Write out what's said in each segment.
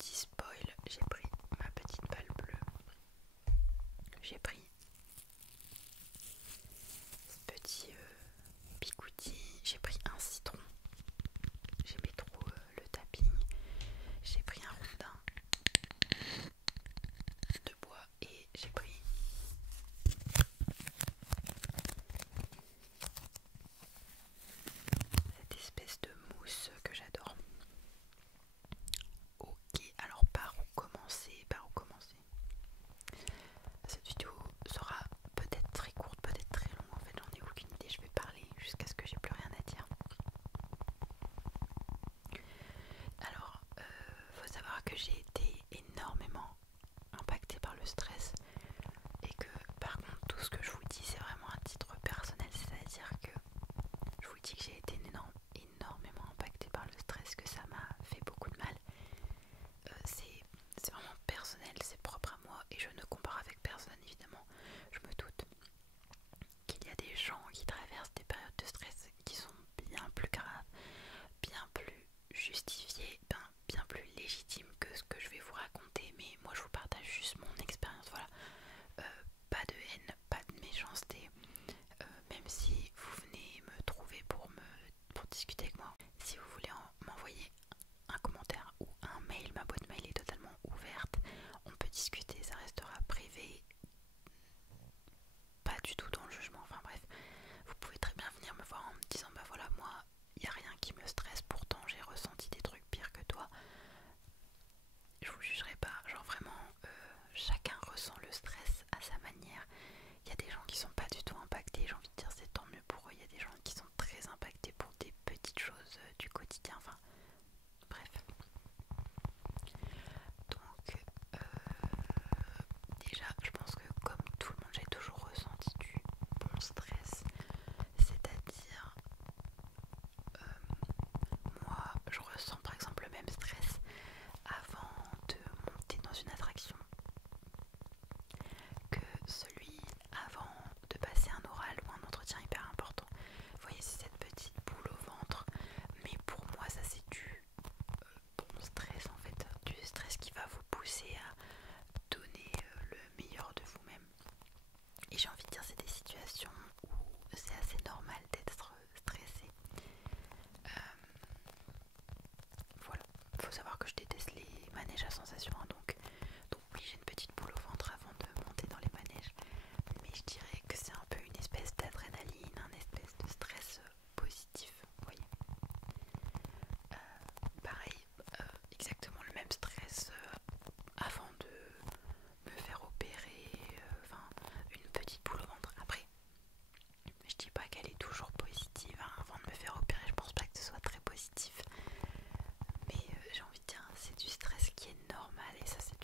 petit spoil, j'ai pris ma petite balle bleue. J'ai pris ce petit bigouti, j'ai pris un citron. J'aimais trop le tapping. J'ai pris un rondin de bois et j'ai pris cette espèce de mousse que j'adore. Ok, alors par où commencer? Cette vidéo sera peut-être très courte, peut-être très longue. En fait, j'en ai aucune idée. Je vais parler jusqu'à ce que j'ai plus rien à dire. Alors, faut savoir que j'ai été énormément impactée par le stress et que par contre tout ce que je vous dis c'est vraiment à titre personnel, c'est-à-dire que je vous dis que j'ai été énormément impactée par le stress, que ça m'a fait beaucoup de mal. C'est vraiment personnel, c'est propre à moi et je ne compare avec personne évidemment. Je me doute qu'il y a des gens qui traversent des périodes de stress qui sont bien plus graves, bien plus justifiées, bien plus légitimes que ce que je vais vous raconter, mais moi je vous partage juste mon expérience, voilà. Pas de haine, pas de méchanceté, même si vous venez me trouver pour discuter avec moi. Si vous voulez m'envoyer un commentaire ou un mail, ma boîte mail est totalement ouverte, on peut discuter, ça restera privé, pas du tout dans le jugement, enfin bref, vous pouvez très bien venir me voir en me disant bah voilà, moi il n'y a rien qui me stresse, pourtant j'ai ressenti des trucs pires que toi. Je vous jugerai pas, genre vraiment chacun ressent le stress à sa manière. Il y a des gens qui sont pas du tout impactés, j'ai envie de dire c'est tant mieux pour eux. Il y a des gens qui sont très impactés pour des petites choses du quotidien, enfin bref. Donc déjà je pense que comme tout le monde j'ai toujours ressenti du bon stress, c'est-à-dire moi je ressens par exemple le même stress avant de monter dans une attraction que celui avant de passer un oral ou un entretien hyper important. Vous voyez, c'est cette petite boule au ventre, mais pour moi ça c'est du bon stress en fait, du stress qui va vous pousser à donner le meilleur de vous-même. Et j'ai envie de dire, c'est des situations où c'est assez normal d'être stressé. Voilà, il faut savoir que je déteste les manèges à sensations, hein, donc oui, j'ai une petite boule au ventre avant de monter dans les manèges, mais je dirais que c'est un peu une espèce d'adrénaline, un espèce de stress positif, vous voyez. Pareil, exactement le même stress avant de me faire opérer, enfin une petite boule au ventre. Après, je dis pas qu'elle est toujours positive, hein. Avant de me faire opérer, je pense pas que ce soit très positif. Mais j'ai envie de dire, c'est du stress qui est normal et ça c'est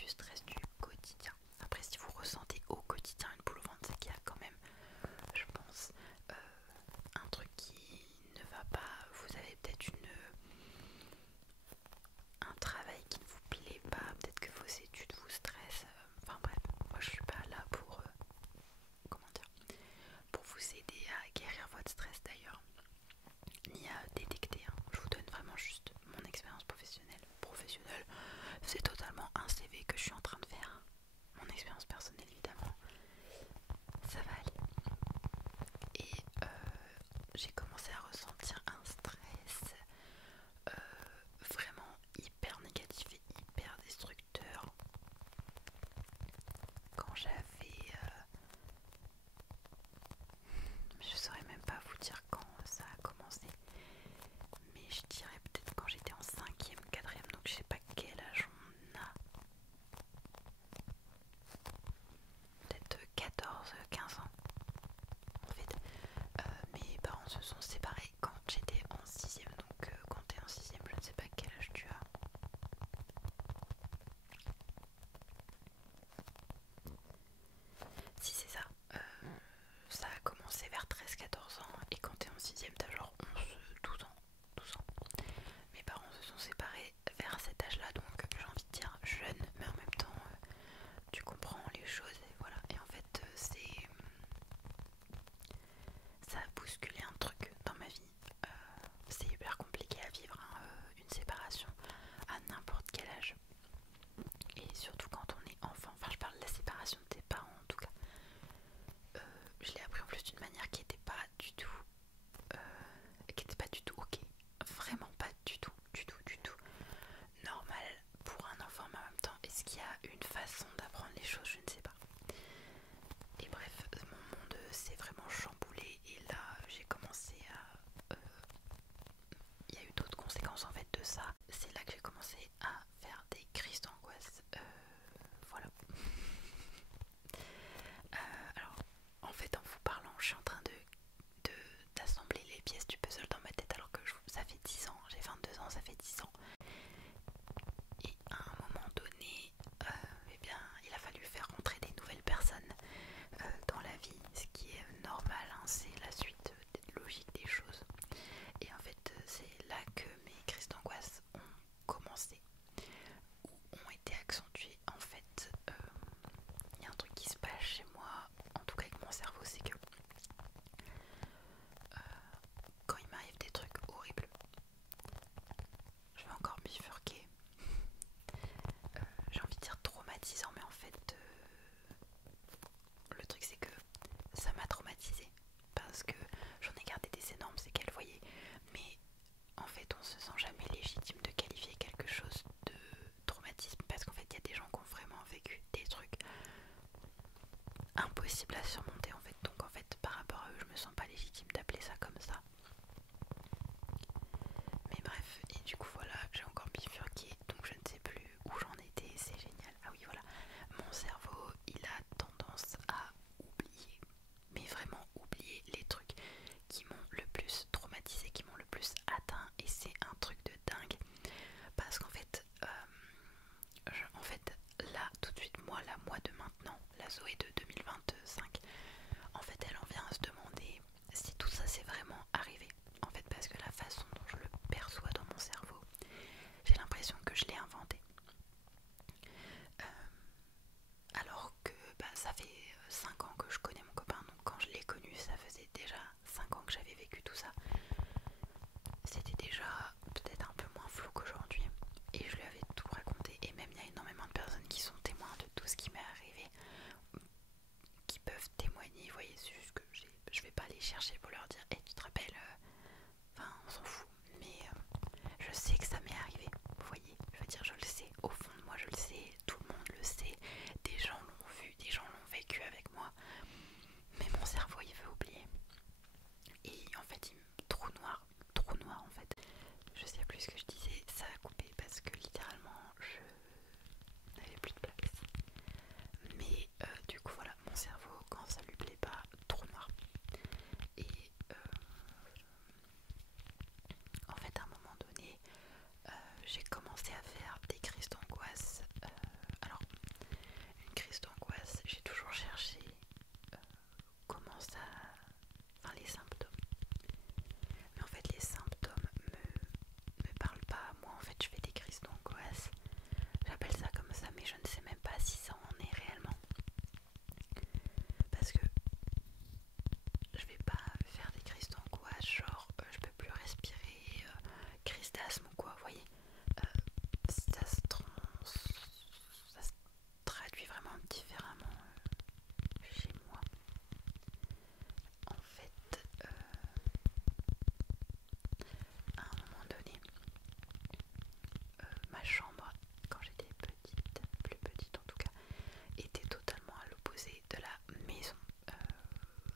ça, c'est là que j'ai commencé à faire des crises d'angoisse. Voilà. Alors, en fait, en vous parlant, je suis en train d'assembler les pièces du puzzle dans ma tête alors que ça fait 10 ans, j'ai 22 ans, ça fait 10 ans. Et à un moment donné, eh bien, il a fallu faire rentrer des nouvelles personnes dans la vie, ce qui est normal, hein, c'est la suite logique des choses. Et en fait, c'est là que mes crises d'angoisse ont commencé, ou ont été accentuées. En fait, il y a un truc qui se passe chez moi, en tout cas avec mon cerveau, c'est que quand il m'arrive des trucs horribles, je vais encore bifurquer. J'ai envie de dire traumatisant, mais en fait, le truc c'est que ça m'a traumatisée parce que j'en ai gardé des énormes séquelles, vous voyez. Mais en fait, on se sent jamais légitime de qualifier quelque chose de traumatisme parce qu'en fait, il y a des gens qui ont vraiment vécu des trucs impossibles à surmonter en fait. Donc en fait, par rapport à eux, je me sens pas légitime d'appeler ça comme ça. Mais bref, et du coup voilà, j'ai encore bifurqué, donc je ne sais plus où j'en étais, c'est génial. Ah oui voilà, mon cerveau il a tendance à oublier, mais vraiment oublier les trucs qui m'ont le plus traumatisé, qui m'ont le plus atteint, et c'est un truc de dingue. Parce qu'en fait, là tout de suite, moi de maintenant, la Zoé de 2025, en fait elle en vient à se demander si tout ça c'est vraiment arrivé. En fait parce que la façon dont je le perçois dans mon cerveau, j'ai l'impression que je l'ai inventé. Alors que ça fait 5 ans que je connais mon copain, donc quand je l'ai connu ça faisait déjà 5 ans que j'avais vécu tout ça. C'était déjà peut-être un peu moins flou qu'aujourd'hui et je lui avais tout raconté, et même il y a énormément de personnes qui sont témoins de tout ce qui m'est arrivé, qui peuvent témoigner, vous voyez, c'est juste que je vais pas aller chercher pour leur dire hey, tu te rappelles, enfin on s'en fout, mais je sais que ça m'est arrivé, vous voyez, je veux dire je le sais, au fond de moi je le sais, tout le monde le sait, des gens l'ont vu, des gens l'ont vécu avec moi, mais mon cerveau il veut oublier. Et en fait trou noir en fait. Je sais plus ce que je disais, ça a coupé parce que littéralement je n'avais plus de place. Mais du coup voilà, mon cerveau quand ça lui plaît pas, trou noir. Et en fait à un moment donné, j'ai commencé à faire des crises d'angoisse. Alors une crise d'angoisse, j'ai toujours cherché comment ça, enfin les symptômes. Mais en fait les symptômes me parlent pas. Moi en fait je fais des crises d'angoisse. J'appelle ça comme ça, mais je ne sais même pas si ça en est réellement. Parce que je vais pas faire des crises d'angoisse, genre je peux plus respirer, crise d'asthme ou quoi, vous voyez. Ça se traduit vraiment différemment chez moi. En fait, à un moment donné, ma chambre, quand j'étais petite, plus petite en tout cas, était totalement à l'opposé de la maison,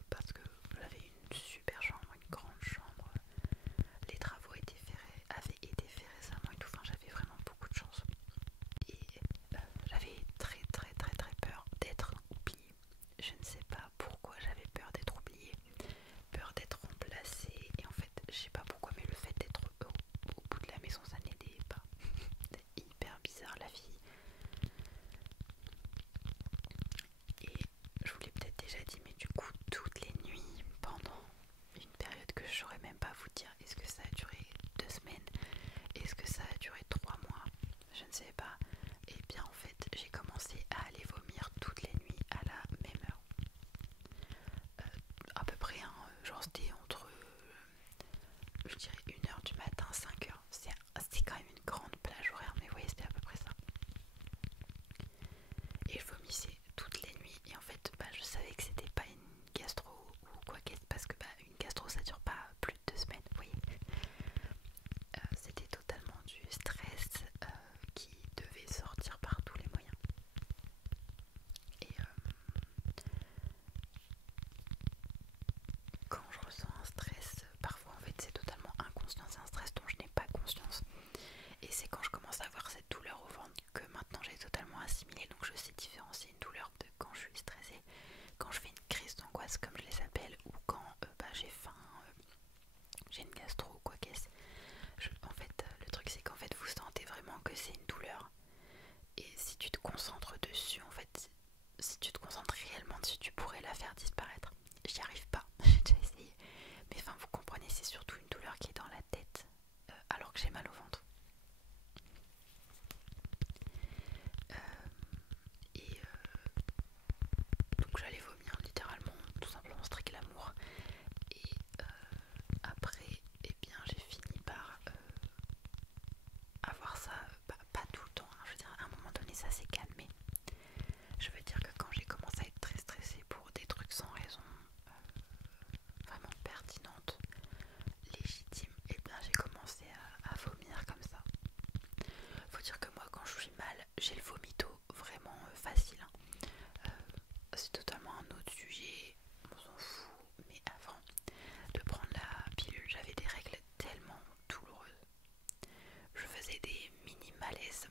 parce que j'avais une super chambre, une grande chambre, les travaux avaient été faits récemment et tout, enfin j'avais vraiment beaucoup de chance. Et j'avais très très très très peur d'être oubliée. Je ne sais pas pourquoi j'avais peur d'être oubliée, peur d'être remplacée, et en fait je sais pas pourquoi, mais le fait d'être au bout de la maison ça n'aidait pas. C'était hyper bizarre la vie. Et je vous l'ai peut-être déjà dit, mais du coup toutes les nuits pendant une période que je saurais même pas vous dire, est-ce que ça a duré 2 semaines, est-ce que ça a duré 3 mois, je ne sais pas. Et bien en fait j'ai commencé à aller vomir toutes les nuits à la même heure, à peu près hein, genre c'était entre je dirais 1h du matin, 5h. C'est quand même une grande plage horaire, mais vous voyez c'était à peu près ça. Et je vomissais toutes les nuits, et en fait je savais que c'était pas une gastro ou quoi qu'est-ce, parce que une gastro ça dure pas plus de 2 semaines. base comme je les appelle, ou quand j'ai faim, j'ai une gastro ou quoi qu'est-ce. En fait, le truc c'est qu'en fait vous sentez vraiment que c'est une douleur. Et si tu te concentres dessus, en fait, si tu te concentres réellement dessus, tu pourrais la faire disparaître. J'y arrive pas, j'ai déjà essayé. Mais enfin, vous comprenez, c'est surtout une douleur qui est dans la tête, alors que j'ai mal au ventre. Donc j'allais vomir littéralement, tout simplement strict l'amour. Et après, eh bien, j'ai fini par avoir ça, pas tout le temps, hein. Je veux dire, à un moment donné, ça s'est calmé. Je veux dire que quand j'ai commencé à être très stressée pour des trucs sans raison, vraiment pertinente, légitime, et bien j'ai commencé à vomir comme ça. Faut dire que moi quand je suis mal, j'ai le vomito vraiment facile, hein. C'est totalement un autre sujet, on s'en fout, mais avant de prendre la pilule, j'avais des règles tellement douloureuses. Je faisais des mini malaises.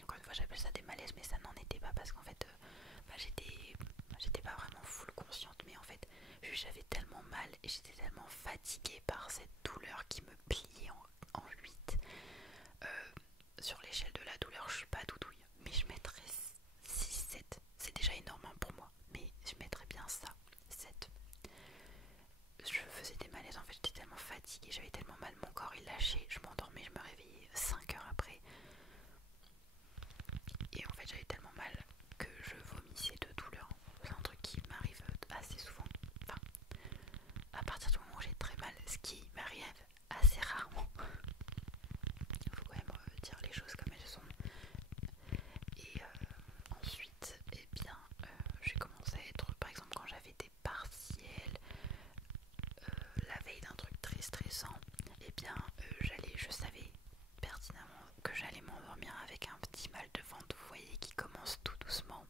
Encore une fois, j'appelle ça des malaises, mais ça n'en était pas parce qu'en fait, j'étais pas vraiment full consciente, mais en fait, j'avais tellement mal et j'étais tellement fatiguée par cette douleur qui me pliait en 8. Sur l'échelle de la douleur, je suis pas doudouille, mais je mettrais 6, 7. C'est déjà énorme pour moi, mais je mettrais bien ça, 7. Je faisais des malaises, en fait, j'étais tellement fatiguée, j'avais tellement mal, mon corps il lâchait, je m'endormais, je me réveillais 5 heures après. Et en fait, j'avais tellement mal que je vomissais de douleur. C'est un truc qui m'arrive assez souvent. Enfin, à partir du moment où j'ai très mal, ce qui m'arrive assez rarement. Il faut quand même dire les choses comme elles sont. Et ensuite, eh bien, j'ai commencé à être, par exemple, quand j'avais des partiels, la veille d'un truc très stressant, eh bien, je savais pertinemment que j'allais m'endormir avec un petit mal de ventre, vous voyez, qui commence tout doucement.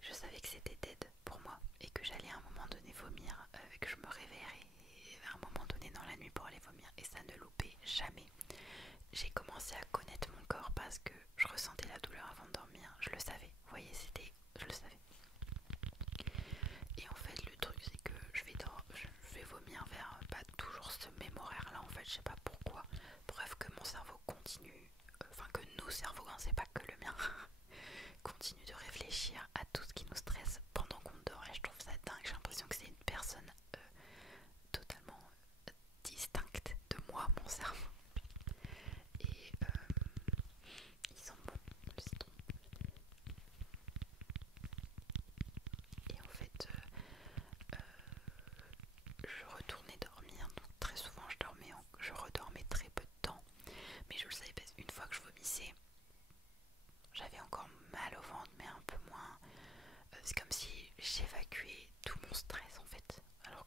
Je savais que c'était dead pour moi et que j'allais à un moment donné vomir, que je me réveillerais à un moment donné dans la nuit pour aller vomir, et ça ne loupait jamais. J'ai commencé à connaître mon corps parce que je ressentais la douleur avant de dormir, je le savais, vous voyez, je le savais. Et en fait, le truc c'est que je vais vomir vers pas toujours ce même horaire là, en fait, je sais pas pourquoi. Bref, que mon cerveau continue, enfin que nos cerveaux, hein, c'est pas que le mien, continue de réfléchir à tout ce qui nous stresse pendant qu'on dort, et je trouve ça dingue. J'ai l'impression que c'est une personne totalement distincte de moi, mon cerveau. Et ils sont bons, le citron. Et en fait, je retournais dormir, donc très souvent je redormais très peu de temps, mais je le savais parce qu'une fois que je vomissais, j'avais encore mal au ventre, mais un peu moins. C'est comme si j'évacuais tout mon stress en fait, alors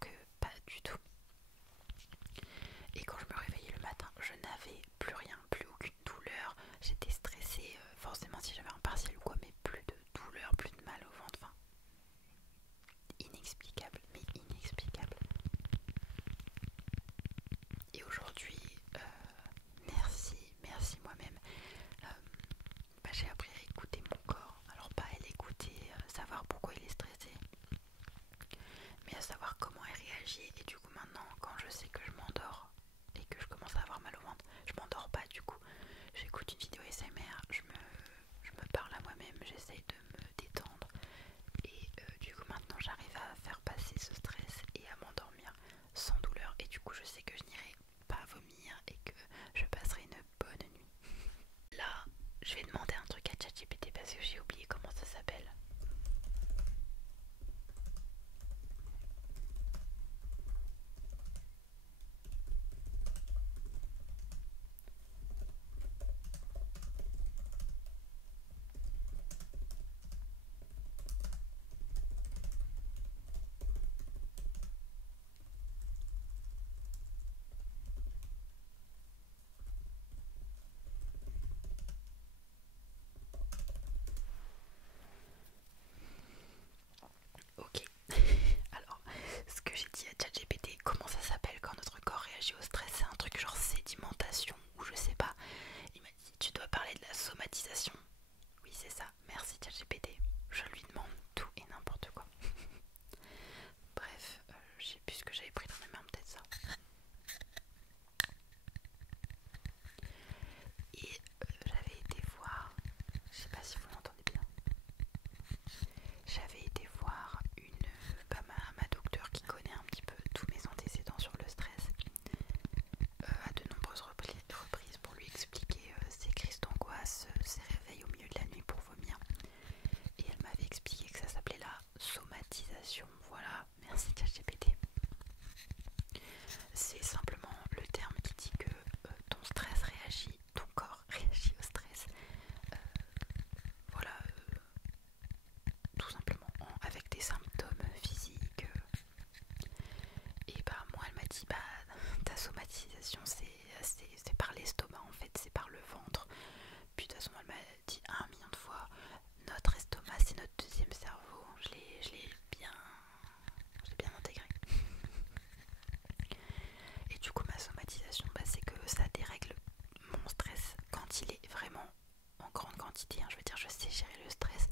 quantité, hein. Je veux dire, je sais gérer le stress.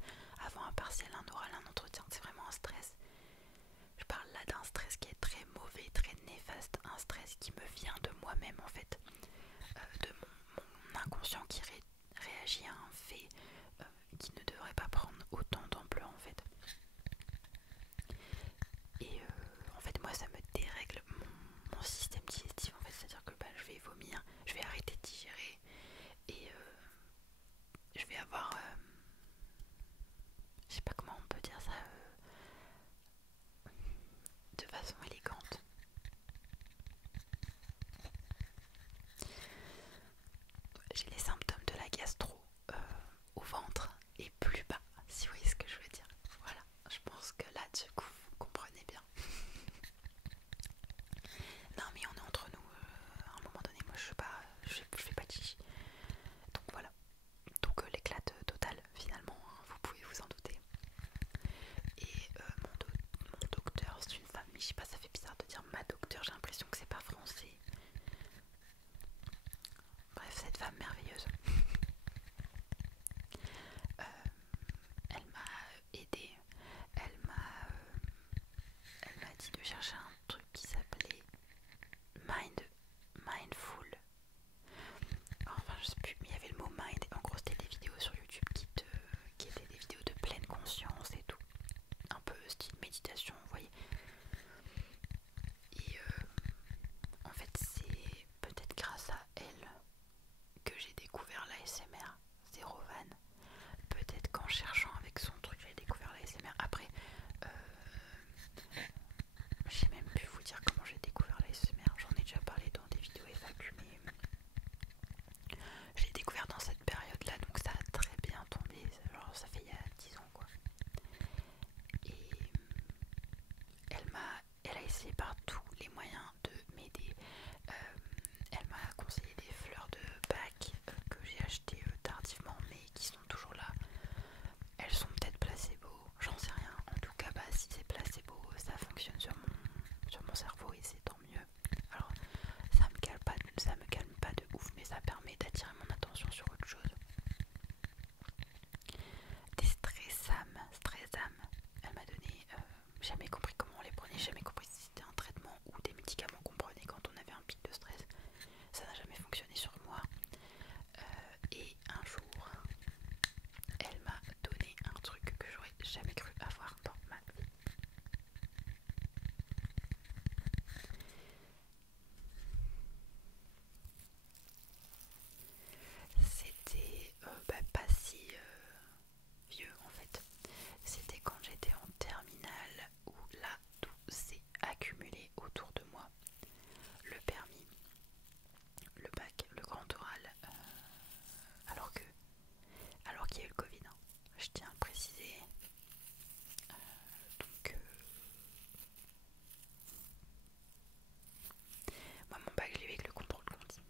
Avant un partiel, un oral, un entretien, c'est vraiment un stress. Je parle là d'un stress qui est très mauvais, très néfaste, un stress qui me vient de moi-même en fait, de mon inconscient qui réagit à un fait qui ne devrait pas prendre autant d'ampleur en fait. Et en fait moi ça me dérègle mon système digestif en fait, c'est-à-dire que je vais vomir, je vais arrêter de digérer et je vais avoir, je sais pas comment on peut dire ça de façon élégante. J'ai les symptômes de la gastro au ventre et plus bas, si vous voyez ce que je veux dire. Voilà, je pense que là du coup vous comprenez bien. Non mais on est entre nous, à un moment donné moi je fais pas de chichi. Donc voilà, donc l'éclate totale finalement, hein, vous pouvez vous en douter. Et mon docteur c'est une femme, mais je sais pas, ça fait bizarre de dire ma docteur, j'ai l'impression que c'est pas français. Bref, cette femme merveilleuse. Elle m'a aidée, elle m'a dit de chercher un truc qui s'appelait Mindful. Enfin, je sais plus, mais il y avait le mot mind. En gros, c'était des vidéos sur YouTube qui étaient des vidéos de pleine conscience et tout. Un peu style méditation, vous voyez. Et en fait, c'est peut-être grâce à elle que j'ai découvert l'ASMR. C'est Rovan. Peut-être qu'en cherchant avec son truc, j'ai découvert l'ASMR. Après, je sais même plus vous dire comment j'ai découvert l'ASMR. J'en ai déjà parlé dans des vidéos FAQ, mais je l'ai découvert dans cette période-là, donc ça a très bien tombé. Genre, ça fait il y a 10 ans, quoi. Et elle a essayé par tous les moyens de m'aider. Elle m'a conseillé des fleurs de Bach que j'ai achetées tardivement, mais qui sont toujours là. Elles sont peut-être placebo, j'en sais rien. En tout cas, si c'est placebo, ça fonctionne sur mon cerveau et c'est tant mieux. Alors, ça me calme pas de ouf, mais ça permet d'attirer mon attention sur autre chose. Des stressam, elle m'a donné, jamais compris comment on les prenait, jamais compris si c'était un traitement ou des médicaments qu'on prenait quand on avait un pic de stress. Ça n'a jamais fonctionné sur moi. Et un jour, elle m'a donné un truc que j'aurais jamais cru avoir dans ma vie. C'était pas si vieux en fait. C'était quand j'étais en terminale où là tout s'est accumulé autour de moi. Le permis, le bac, le grand oral, alors qu'il y a eu le Covid, hein. Je tiens à le préciser. Donc moi mon bac je l'ai eu avec le contrôle continu.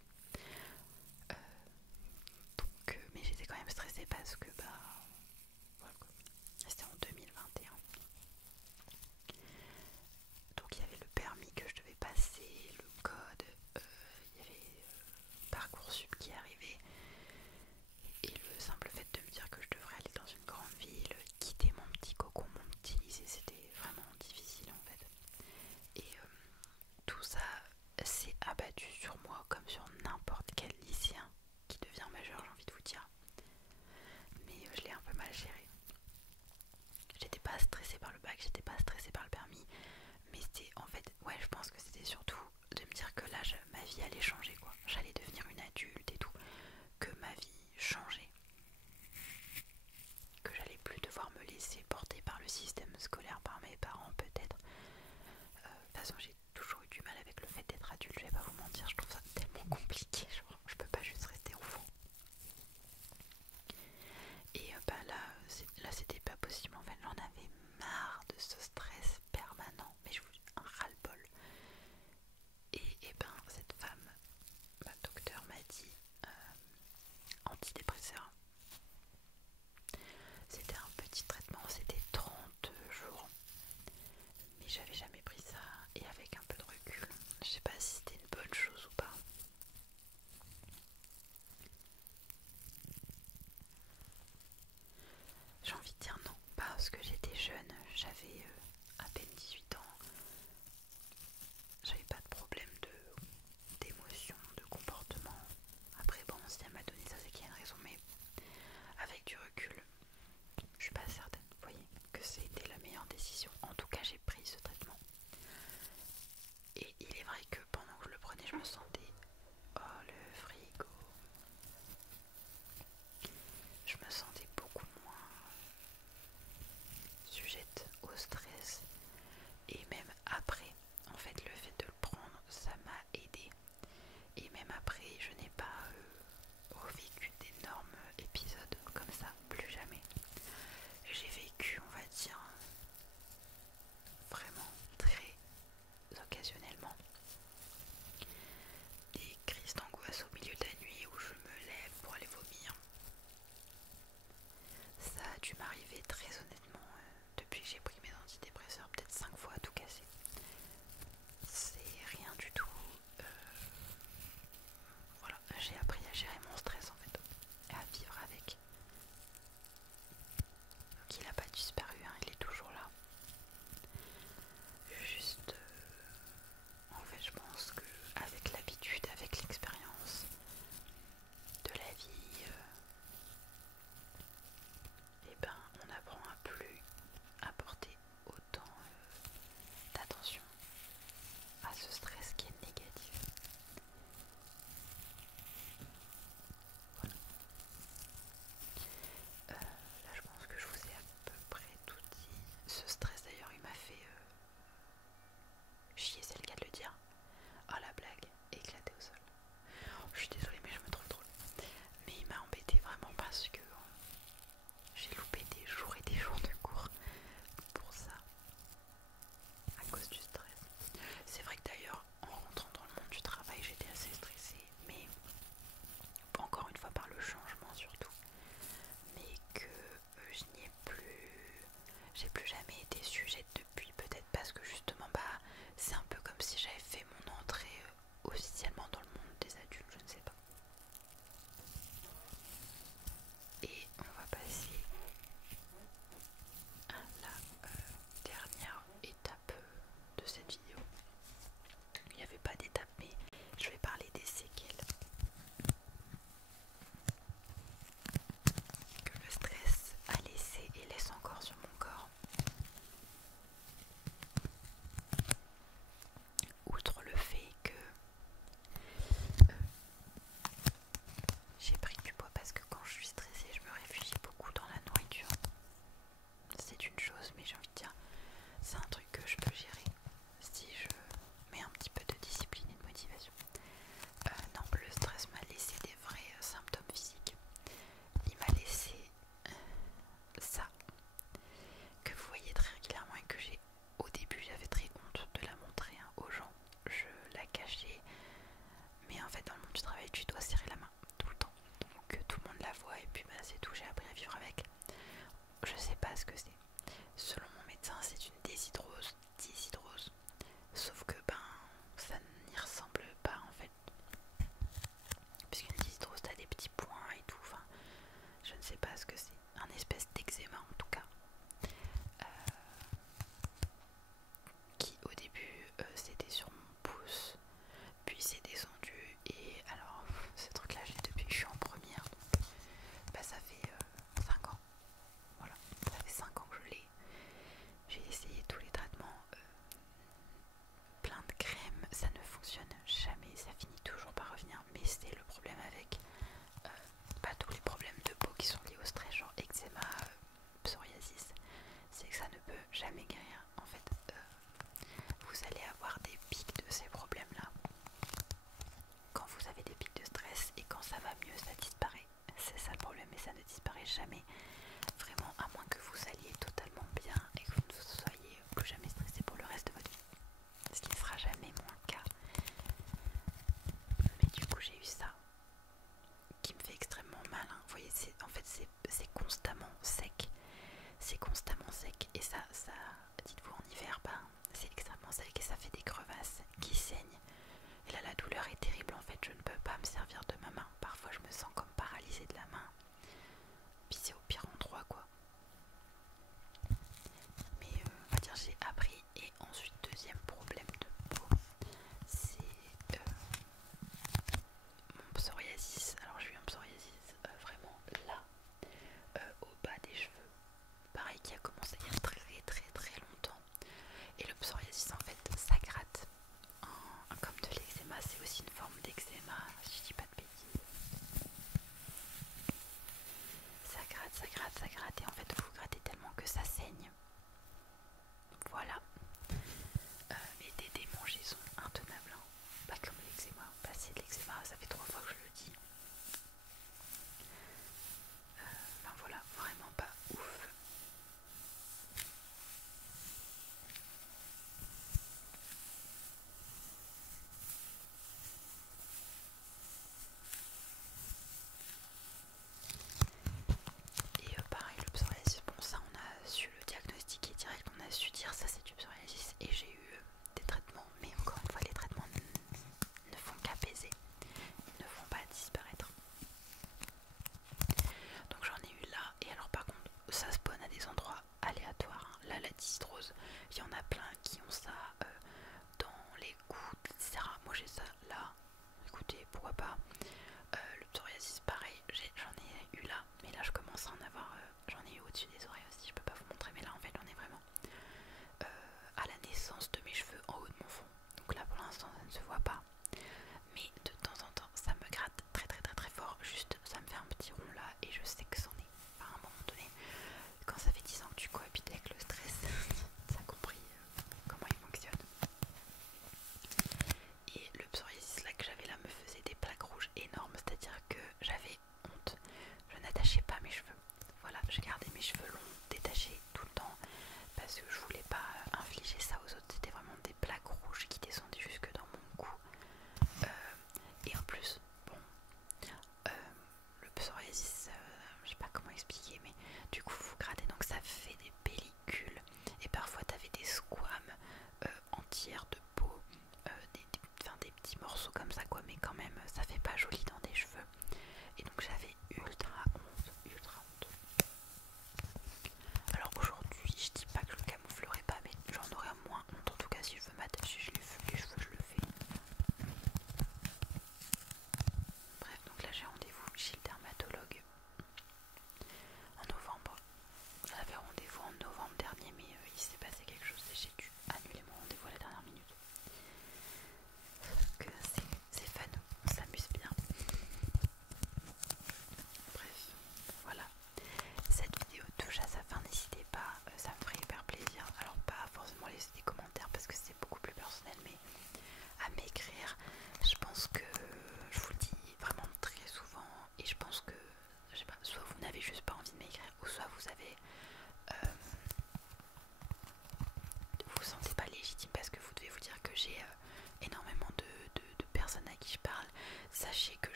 Mais j'étais quand même stressée parce que voilà quoi. C'était en 2021. Donc il y avait le permis que je devais passer, le code, il y avait Parcoursup qui arrivait. Et le simple fait de me dire que je devrais aller dans une grande ville, quitter mon petit cocon, mon petit lycée, c'était vraiment difficile en fait. Et tout ça s'est abattu sur moi comme sur n'importe quel lycéen qui devient majeur, j'ai envie de vous dire. Mais je l'ai un peu mal géré. J'étais pas stressée par le bac, j'étais pas stressée par le permis, mais c'était en fait, ouais, je pense que c'était surtout de me dire que là, ma vie allait changer quoi. J'allais devenir une adulte, j'ai appris à gérer mon stress en fait, et à vivre avec. Donc il n'a pas disparu, hein, il est toujours là. Juste, en fait je pense que avec l'habitude, avec l'expérience de la vie, et ben on apprend à plus apporter autant d'attention à ce stress qui est négatif. Voilà. Là je pense que je vous ai à peu près tout dit. Ce stress d'ailleurs il m'a fait chier, c'est le cas de le dire. Oh la blague, éclaté au sol. Je suis désolée mais je me trouve drôle. Mais il m'a embêté vraiment parce que j'ai loupé des jours et des jours de cours pour ça, à cause du stress. C'est vrai que d'ailleurs en rentrant dans le monde du travail j'étais assez stressée, mais encore une fois par le changement surtout, mais que je n'y ai plus, j'ai plus jamais été sujette depuis, peut-être parce que justement bah c'est un peu comme si j'avais fait mon entrée officiellement dans le monde des adultes, je ne sais pas. Et on va passer à la dernière étape de cette vidéo. Il n'y avait pas d'étape mais je vais parler des séquelles que le stress a laissé et laisse encore sur mon corps. Outre le fait que j'ai pris du poids parce que quand je suis stressée je me réfugie beaucoup dans la nourriture. C'est une chose mais j'ai envie de dire c'est un truc que je peux gérer si je mets un petit peu de discipline et de motivation. Non, le stress m'a laissé des vrais symptômes physiques. Il m'a laissé ça que vous voyez très régulièrement et que j'ai au début j'avais très honte de la montrer aux gens. Je la cachais, mais en fait dans le monde du travail tu dois serrer la main tout le temps. Donc tout le monde la voit et puis bah, c'est tout, j'ai appris à vivre avec. Je sais pas ce que c'est. Selon mon médecin c'est une déshydrose. Sauf que ben ça n'y ressemble pas en fait. Puisqu'une déshydrose t'as des petits points et tout. Enfin, je ne sais pas ce que c'est. Un espèce d'eczéma en tout cas. Qui au début c'était sur mon pouce. Puis c'est descendu. Et alors ce truc là j'ai depuis que je suis en première. Donc bah, ça fait 5 ans. Voilà. Ça fait 5 ans que je l'ai. J'ai essayé tous les traitements. Plein de crèmes, ça ne fonctionne jamais, ça finit toujours par revenir, mais c'est le problème avec pas tous les problèmes de peau qui sont liés au stress, genre eczéma, psoriasis, c'est que ça ne peut jamais guérir. En fait, vous allez avoir des pics de ces problèmes-là quand vous avez des pics de stress, et quand ça va mieux, ça disparaît. C'est ça le problème, et ça ne disparaît jamais. Vraiment, à moins que vous alliez totalement bien et que vous ne soyez plus jamais stressé pour le reste de votre vie. Ce qui ne sera jamais mon cas. Mais du coup j'ai eu ça qui me fait extrêmement mal, hein. Vous voyez, en fait c'est constamment sec. C'est constamment sec. Et ça dites-vous en hiver, bah, c'est extrêmement sec et ça fait des crevasses qui saignent. Et là la douleur est terrible en fait. Je ne peux pas me servir de ma main. Parfois je me sens comme paralysée de la main. Puis c'est au pire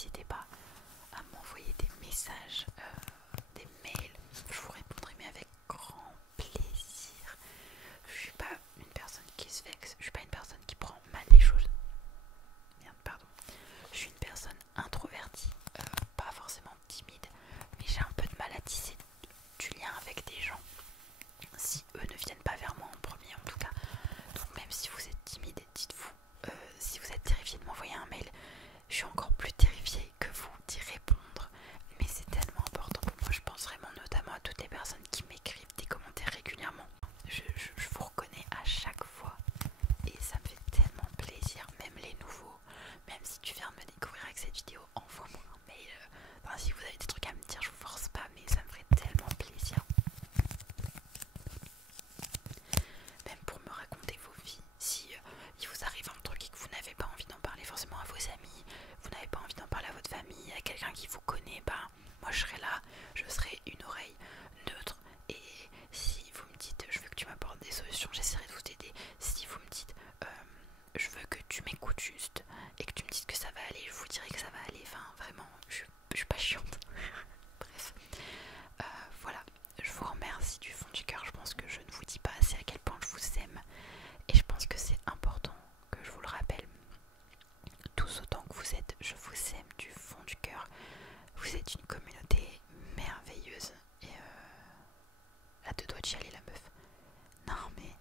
n'hésitez pas à m'envoyer des messages, des mails, je vous répondrai mais avec grand plaisir. Je suis pas une personne qui se vexe, je suis pas une personne qui prend mal les choses. Merde, pardon. Je suis une personne introvertie, pas forcément timide, mais j'ai un peu de mal à tisser du lien avec des gens si eux ne viennent pas vers moi en premier en tout cas. Donc même si vous êtes timide, dites-vous, si vous êtes terrifié de m'envoyer un mail, je suis encore plus terrifiée que vous d'y répondre, mais c'est tellement important pour moi. Je pense vraiment notamment à toutes les personnes qui m'écrivent des commentaires régulièrement. Je vous reconnais à chaque fois et ça me fait tellement plaisir, même les nouveaux. Même si tu viens de me découvrir avec cette vidéo, envoie-moi un mail. Enfin, si vous avez des trucs à me dire, je vous force pas, mais ça me ferait tellement plaisir. Même pour me raconter vos vies, si il vous arrive un truc et que vous n'avez pas envie d'en parler forcément à vos amis, vous n'avez pas envie d'en parler à votre famille, à quelqu'un qui vous connaît, ben moi je serai là, je serai une oreille neutre. Et si vous me dites je veux que tu m'apportes des solutions, j'essaierai de vous aider. Si vous me dites je veux que tu m'écoutes juste et que tu me dises que ça va aller, je vous dirai que ça va aller. Enfin vraiment, je suis pas chiante. Bref, voilà, je vous remercie du fond du cœur. Je pense que je ne vous dis pas assez à quel point je vous aime et je pense que c'est important que je vous le rappelle. Tous autant que vous êtes, je vous aime du fond du cœur. Vous êtes une communauté merveilleuse et à deux doigts de chialer la meuf. Non mais,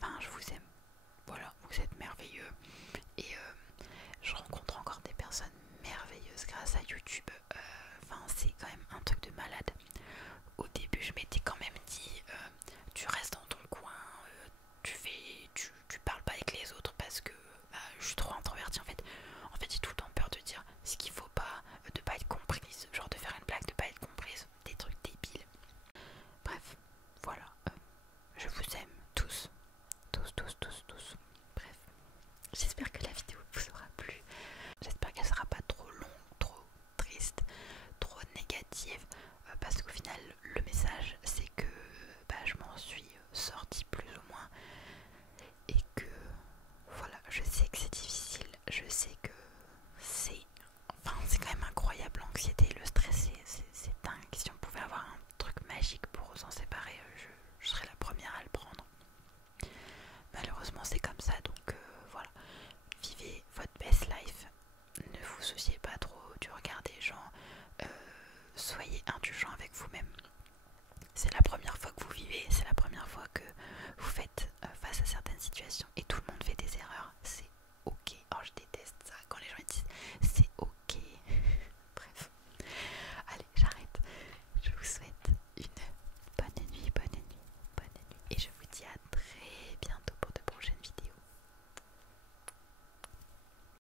enfin je vous aime. Voilà, vous êtes merveilleux et je rencontre encore des personnes merveilleuses grâce à YouTube. Enfin c'est quand même un truc de malade. Au début je m'étais quand même dit tu restes dans ton coin, tu parles pas avec les autres parce que bah, je suis trop introvertie en fait. En fait j'ai tout le temps peur de dire ce qu'il faut pas, de pas être comprise, genre de faire une blague, de pas être comprise, des trucs débiles. Bref, voilà, je vous aime tous, tous, tous, tous, tous. Bref, j'espère que la vidéo vous aura plu. J'espère qu'elle sera pas trop longue, trop triste, trop négative, parce qu'au final le message c'est que bah, je m'en suis sortie plus ou moins et que voilà, je sais que c'est difficile, je sais que c'est quand même incroyable l'anxiété, le stress, c'est dingue. Si on pouvait avoir un truc magique pour s'en séparer, je serais la première à le prendre. Malheureusement c'est comme ça, donc voilà, vivez votre best life, ne vous souciez pas trop du regard des gens, soyez indulgents avec vous-même. C'est la première fois que vous vivez, c'est la première fois que vous faites face à certaines situations et tout le monde fait des erreurs, c'est ok. Oh je déteste